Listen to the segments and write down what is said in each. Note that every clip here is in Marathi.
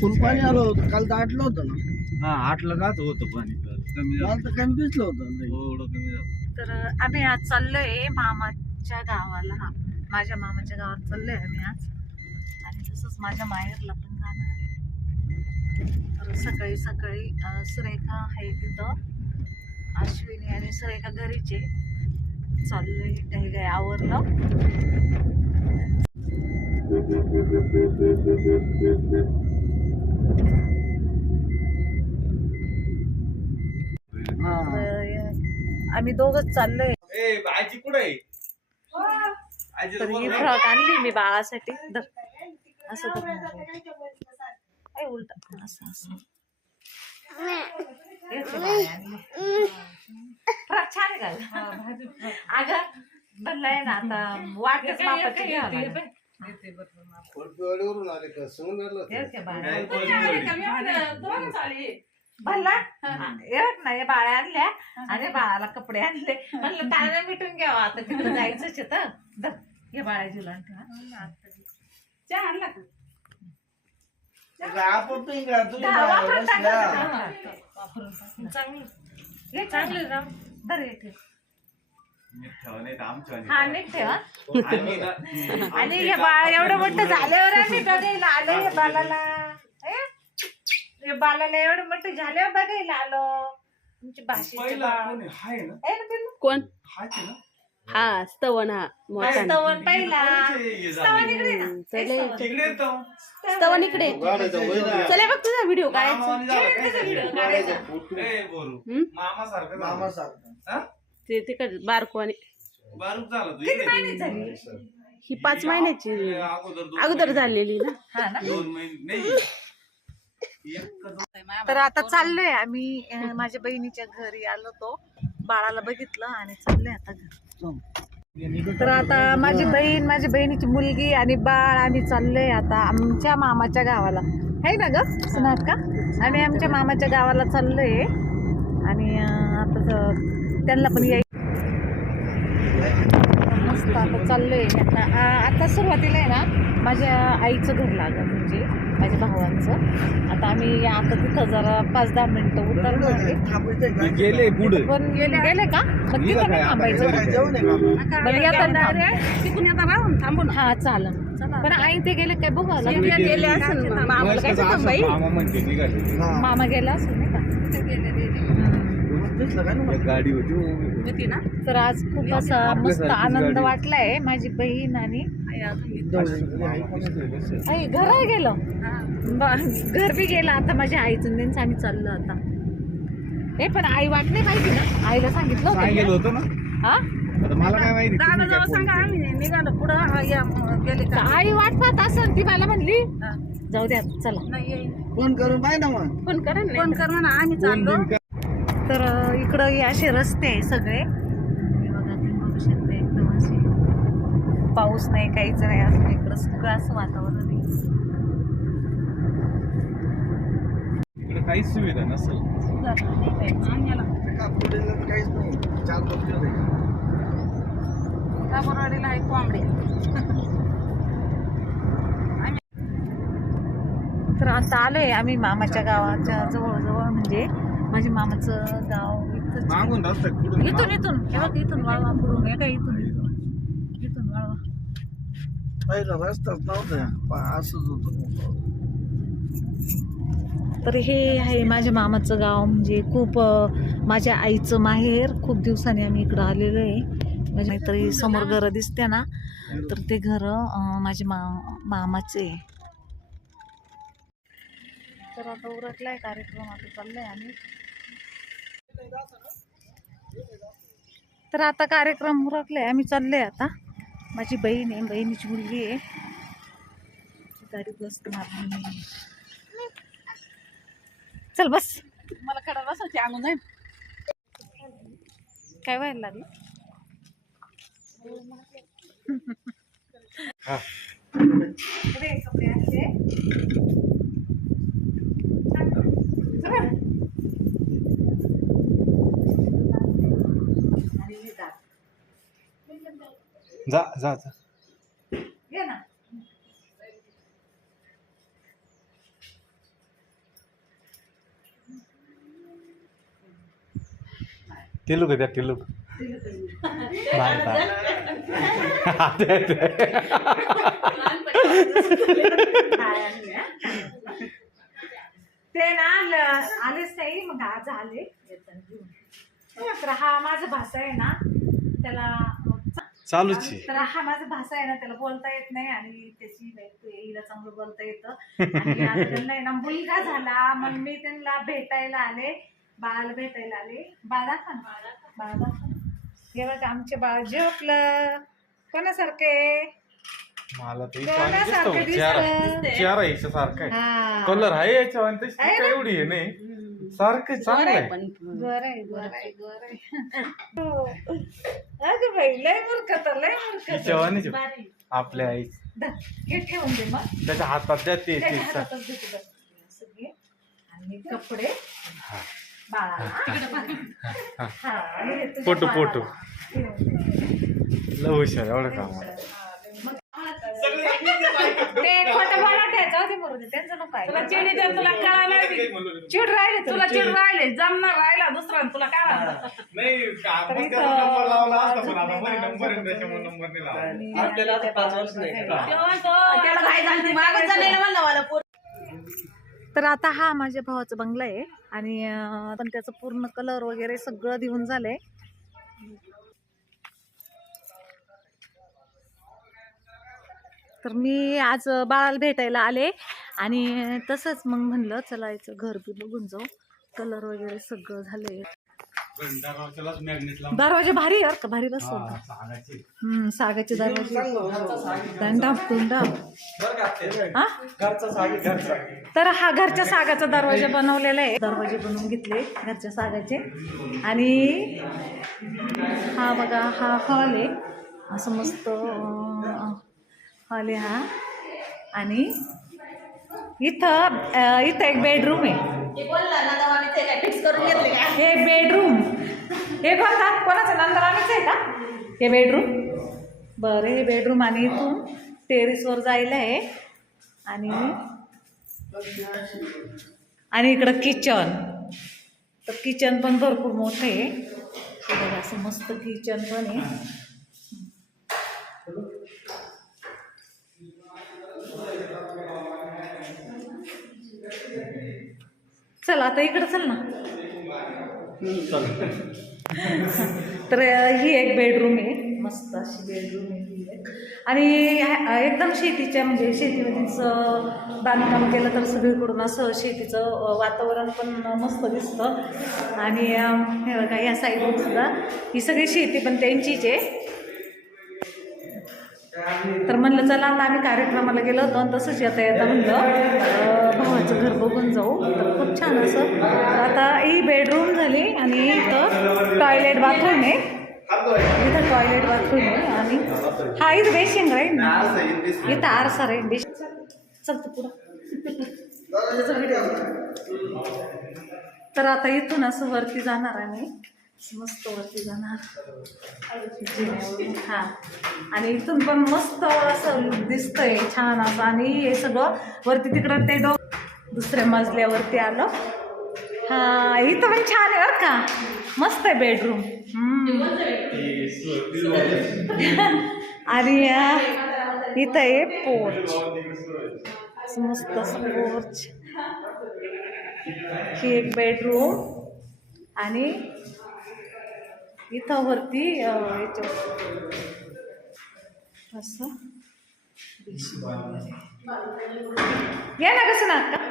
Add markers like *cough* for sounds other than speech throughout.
फुल पाणी आलं होतं. काल दाटलं होतं ना. हा आठला जात होतं पाणी तर कमी झालं. तर कमी दिसलं होतं थोडं कमी झालं. तर आम्ही आज चाललोय मामाच्या गावाला. हा माझ्या मामाच्या गावात चाललोय आम्ही आज. आणि तसंच माझ्या माहेरला पण जाणार आहे. तर सकाळी सकाळी अं, सुरेखा आहे तिथं. अश्विनी आणि सुरेखा घरीचे चाललोय काही काही आवरलं हा तर आम्ही दोघच चाललोय. ए आजी कुठे तर ही फ्रॉक आणली मी बाळासाठी. असं उलट. असं असं. फ्रॉक छान का? अगं बनलाय ना आता वाटच मापाची आले का? भरला एक नाही बाळ्या आणल्या आणि बाळाला कपडे आणले. म्हणलं ताळ्या मिटून घ्यावा आता तिकडे जायचंच धर, हे. बाळा जुलान ठेवा चहा आणला का? पण का? हा. चांगली. हे चांगले हे हा नीट ठेवा आणि ना- हे बाळ एवढं मोठं झाल्यावर आम्ही बघायला आलो हे बालाला हे? हे बालाला एवढं मोठं झाल्यावर बघायला आलो. तुमची भाषेचे पहिला बाळ. कोणी हाय ना? आहे ना पिल्लू? कोण? हाच आहे ना? हा स्तवन हा मोठा. स्तवन पहिला. कोणचे हे झाले? स्तवन इकडे ना. चले तिकडे येतो. स्तवन इकडे. गाड्याचं वय नाही. चले बघ तुझा व्हिडिओ काढायचा. मामावानी झाला काय? ते? गाड्याचा फोटो ए, बोरू. हम्म? मामा सारखं मामा सारखा हा? ते तिकडे बारको आणि बारूक झाला तू किती इकडे. महिने झाली? ही पाच महिन्याची अगोदर दोन अगोदर महिने- झालेली ना? हा ना? दोन महिने. नाही. तर आता चाललोय आम्ही माझ्या बहिणीच्या घरी आलो तो. बाळाला बघितलं आणि चाललोय आता घर. तर आता माझी बहीण माझी बहिणीची मुलगी आणि बाळ आणि चाललोय आता आमच्या मामाच्या गावाला. आहे ना ग सुनात का? आणि आमच्या मामाच्या गावाला चाललोय. आणि आता त्यांना पण याय मस्त आता चाललोय आता. आ- आता सुरुवातीला आहे ना माझ्या आईचं घर लागलं म्हणजे माझ्या भावांचं. आता आम्ही आता तिथं जरा पाच दहा मिनिटं उतरलो आहे? गेले पुढे. पण गेले गेले का? पण तिथं नाही थांबायचं. बरं तिकून येता राहून थांबून हा चालन पण आई ते गेले काय बघू आता. गेले. असेल काय मामा हा. मामा गेला असेल नाही का? गाडी होती उभी. तर आज खूप असा मस्त आनंद वाटलाय माझी बहीण आणि आई घर गेलो. घर बी गेलं आता माझ्या आईचं त्यांचं आम्ही चाललो आता. हे पण आई वाट नाही माहिती ना? आईला सांगितलं होतं ना. होतं ना? हा? आता मला काय माहिती तुम्ही काय बोलताय? निघालो पुढं गेले आई वाट पाहत असेल ती मला म्हणली जाऊ द्या चला. फोन करून पाहिजे ना मग. फोन करा ना. फोन कर म्हणा आम्ही चाललो. तर इकडं हे असे रस्ते आहे सगळे. हे बघा तुम्ही बघू शकता एकदम असे. पाऊस नाही काहीच नाही असं इकडं सगळं असं वातावरण आहे. इकडे काहीच सुविधा नसेल. काहीच नाही. चार आहे. काबरवाडीला आहे कोंबडे. तर आता आलोय आम्ही मामाच्या गावाच्या जवळ जवळ म्हणजे. माझ्या मामाचं गाव आहे. मागून रस्ता कुठून इथून इथून. हे बघ इथून वळवा पुढून हे काय इथून? इथून वळवा. पहिला रस्ताच नव्हता. असंच होतं. तर हे आहे माझ्या मामाचं गाव. म्हणजे खूप माझ्या आईचं माहेर. खूप दिवसांनी आम्ही इकडं आलेलो आहे. म्हणजे नाहीतरी समोर घरं दिसते ना तर ते घरं माझे मा मामाचे आहे. तर आता उरकलाय कार्यक्रम आता चाललाय आम्ही. तर आता कार्यक्रम उरकलाय आम्ही चाललोय आता. माझी बहीण आहे बहिणीची मुलगी आहे. गाडी बसतो मारून चल बस. मला कडा बसायची आणून जाईल काय व्हायला लागलं? जा जा जा. घे ना. टिलूक द्या तिलुक बाय बाय ते- ना ल- आलेच नाही. मग आज आले. येताना घेऊन. तर हा माझं भाचा आहे ना. त्याला चालूच आहे. तर हा माझा भाषा आहे ना त्याला बोलता येत नाही आणि त्याची हिला चांगलं बोलता येतं. आहे ना मुलगा झाला मग मी त्यांना भेटायला आले बाळाला भेटायला आले. बाळ दाखवा ना. बाळ दाखवा ना. हे बघा आमचे बाळ झोपलं. कोणासारखे मला तर कोणासारखं चेहरा आहे हा. कलर आहे ना? एवढी आहे नाही? सारखं चांगलं आहे पण गोर आहे गोर आहे गोर आहे हो. अगं बाई लय मूर्खत लय मूर्खत हिच्यावानीच आपल्या आई हे ठेवून दे मग त्याच्या हातात द्या ते त्याच्या ते सा- हातातच देते बस. असं घे. आणि कपडे हा. बाळाला हा आणि हे तुझ्या फोटो, फोटो. बाळाला. ठेवून दे. लय हुशार एवढं काम आहे. ते खोटं बोला त्याचं ते मरू दे त्यांचं नको तुला चिडी तर तुला कळायला. चिड राहिले तुला चिड राहिले जमणार राहिला दुसरा आणि तुला काय राहिलं? तर इथं- आपल्याला आता पाच वर्ष नाही का? त्याला घाई झाली मागच झालेलं म्हणलं मला पोर. तर आता हा माझ्या भावाचा बंगला आहे आणि अं, पण त्याचं पूर्ण कलर वगैरे सगळं देऊन झालंय तर मी आज बाळाला भेटायला आले आणि तसंच मग म्हणलं चला याचं घर बी बघून जाऊ. कलर वगैरे सगळं झालंय. दरवाजे भारी यार का? भारी हम्म सागाचे दरवाजे. दंडा दुंडा. हा? घरचा साडी घरचा. तर हा घरच्या सागाचा दरवाजा बनवलेला आहे. दरवाजे बनवून घेतले घरच्या सागाचे. आणि हा बघा हा हॉल आहे. असं मस्त हॉल आहे हा. आणि इथं अं, इथं एक बेडरूम आहे. हे बेडरूम हे कोणता कोणाचं? नंदराणीच आहे का? हे बेडरूम बरं हे बेडरूम आणि इथून टेरेसवर जायला आहे. आणि आणि इकडं किचन तर किचन पण भरपूर मोठं आहे. हे बघा असं मस्त किचन पण आहे. चल आता इकडं चल ना. तर ही एक बेडरूम आहे. मस्त अशी बेडरूम आहे ही एक. आणि ह्या- एकदम शेतीच्या म्हणजे शेतीमध्येच बांधकाम केलं तर सगळीकडून असं शेतीचं वातावरण पण मस्त दिसतं. आणि काही हे बघा या साईडून सुद्धा ही सगळी शेती पण त्यांचीच आहे. तर म्हणलं चला आता आम्ही कार्यक्रमाला गेलो होतो आणि तसंच येता येता म्हणलं भावाचं घर बघून जाऊ. तर खूप छान असं. तर आता ही बेडरूम झाली आणि इथं टॉयलेट बाथरूम आहे. इथं टॉयलेट बाथरूम आहे आणि हा इथं बेसिंग राहील ना. इथं आरसा राहील. बेसिंग चलतं पुढं. तर आता इथून असं वरती जाणार आम्ही मस्त वरती जाणार. हा. आणि इथून पण मस्त असं दिसतंय छान असं. आणि हे सगळं वरती तिकडं ते डो दुसऱ्या मजल्यावरती आलं. हा इथं पण छान आहे बरं का. मस्त आहे बेडरूम आणि इथं आहे पोर्च मस्त असं पोर्च ही एक बेडरूम आणि इथं वरती याच्या असं. या ना कसं ना का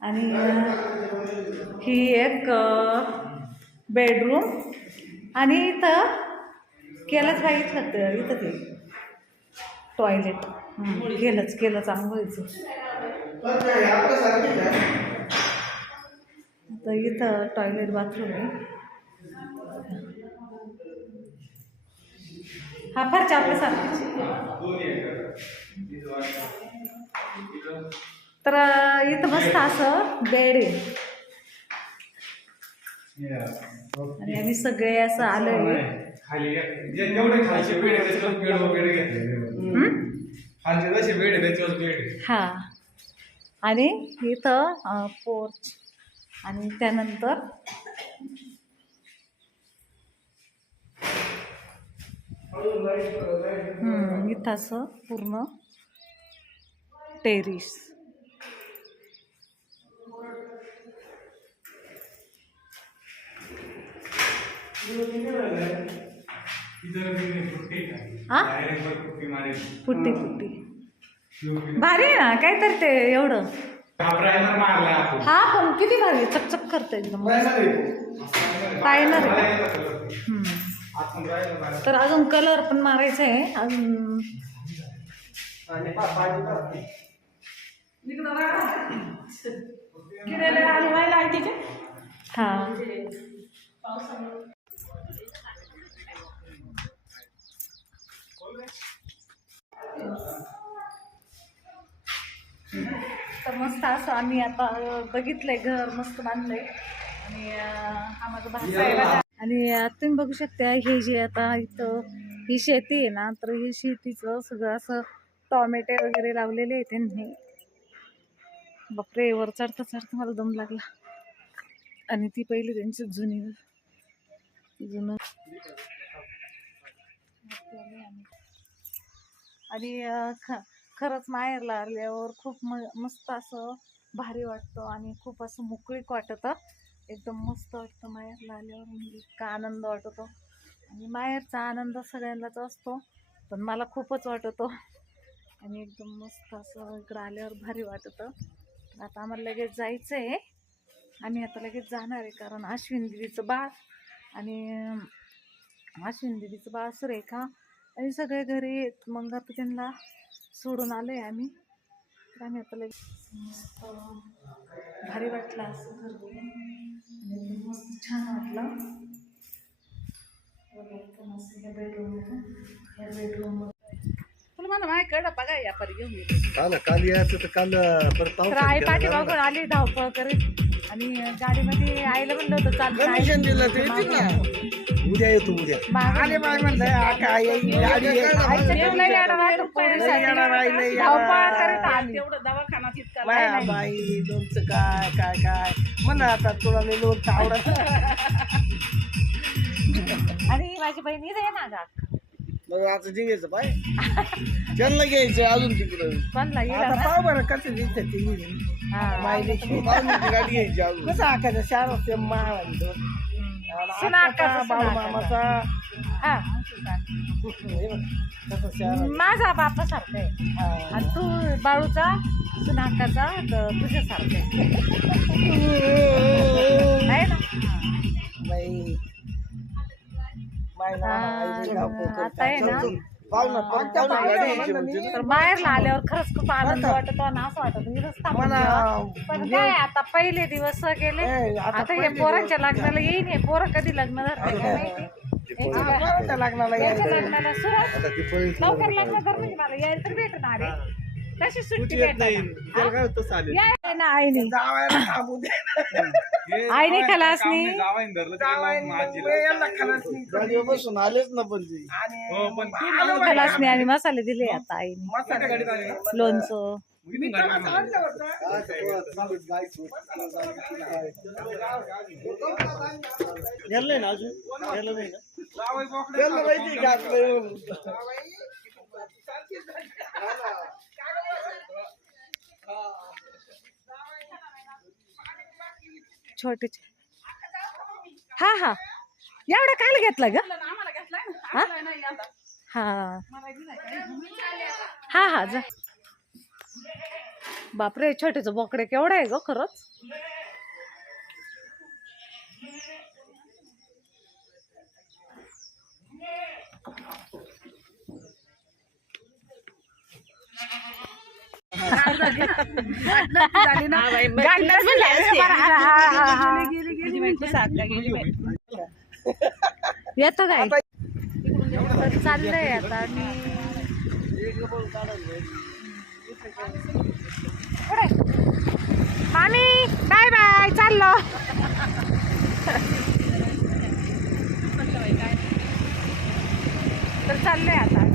आणि ही एक बेडरूम. आणि इथं केलंच बघितलं तर इथं ते टॉयलेट. केलंच केलंच आंघोळीचं. आता इथं टॉयलेट बाथरूम आहे. हा फरच्या आपल्यासारखीच तर अं, इथं मस्त असं बेड आहे. आणि आम्ही सगळे असं आलोय. आहे हा. आणि इथं पोर्च आणि त्यानंतर इथं असं पूर्ण टेरिस. हा? पुट्टी पुट्टी भारी ना काय तर ते एवढं. मारला आपण. हा पण किती भारी चकचक करतं एकदम टायनर आहे. तर. अजून कलर पण मारायचा आहे. अजून हा. तर मस्त असं आम्ही आता बघितलंय घर मस्त बांधलंय. आणि हा माझा भाचा आहे आणि तुम्ही बघू शकता हे जे आता इथं ही शेती आहे ना तर ही शेतीचं सगळं असं टॉमॅटे वगैरे लावलेले आहे त्यांनी. बापरे वर चढता चढता मला दम लागला. आणि ती पहिली त्यांची जुनी जुनं. आणि खरंच माहेरला आल्यावर खूप म मस्त असं भारी वाटतं आणि खूप असं मोकळीक वाटतं. एकदम मस्त वाटतं माहेरला आल्यावर. म्हणजे इतका आनंद वाटतो. आणि माहेरचा आनंद सगळ्यांनाच असतो पण मला खूपच वाटतो. आणि एकदम मस्त असं इकडं आल्यावर भारी वाटतं. आता आम्हाला लगेच जायचं आहे आम्ही आता लगेच जाणार आहे कारण अश्विन दिदीचं बाळ आणि अश्विन दिदीचं बाळ सुरेखा आणि सगळे घरी आहेत. मग आता त्यांना सोडून आलो आहे आम्ही. तर आम्ही आता मस्त भारी वाटलं असं घर बघून आणि एकदम मस्त छान वाटलं. बघा इथं मस्त ह्या बेडरूम ह्या बेडरूम तुला म्हणा माझ्याकडं बघा या परी घेऊन. काल काल यायचं तर काल परत तर आई पाठीमागून आली धावपळ करीत आणि गाडीमध्ये आईला म्हणलं होतं चाल कमिशन दिलं ते येतील ना. उद्या येतो उद्या. आले धावपळ करीत आली तेवढं दवाखाना तितका बाया बाई तुमचं काय काय काय? म्हणा आता तुला लोक आवडत *laughs* आणि माझी बहिणी आहे ना मग आता जिंगायचं पाय. त्यांना घ्यायचं अजून तिकडं. कोणला गेला आता? ना पाव बरं कसं दिसतं ते हा. गाडी घ्यायची अजून. कसं हा. हे बघ, कसं चार माझा बापा सारखा आहे. हा. आणि तू बाळूचा सुनाकाचा तुझ्या सारखा आहे. *laughs* ना? बाई. आता आहे ना, ना, ना, ना, म्हणजे. तर बाहेरला आल्यावर खरंच खूप आनंद वाटतो आणि असं वाटत इथंच थांबून मला घ्यावं. पण काय आता पहिले दिवस गेले आता हे पोरांच्या लग्नाला येईन हे पोरं कधी लग्न धरते काय माहिती? यांची हा, काय- कोणाच्या लग्नाला यांच्या? लग्नाला लवकर लग्न धर म्हणजे मला यायला तर भेटणार आहे. तशी सुट्टी भेटणार ना आईने. जावायला थांबू दे. खलासनी आलेच ना पण ते हो, आणि खलासनी आणि मसाले दिले आता आईने. मसाले लोणचं. ना अजून? गेलं नाही ना? गेलं माहिती का? आपलं? छोटे हा हा. एवढं काल घेतलं ग? हा? हा हा जा. बापरे छोटेचं बोकडे केवढं आहे ग खरंच? येतो काय चाललंय आता पुढे. मामी बाय बाय चाललो. तर चाललंय आता.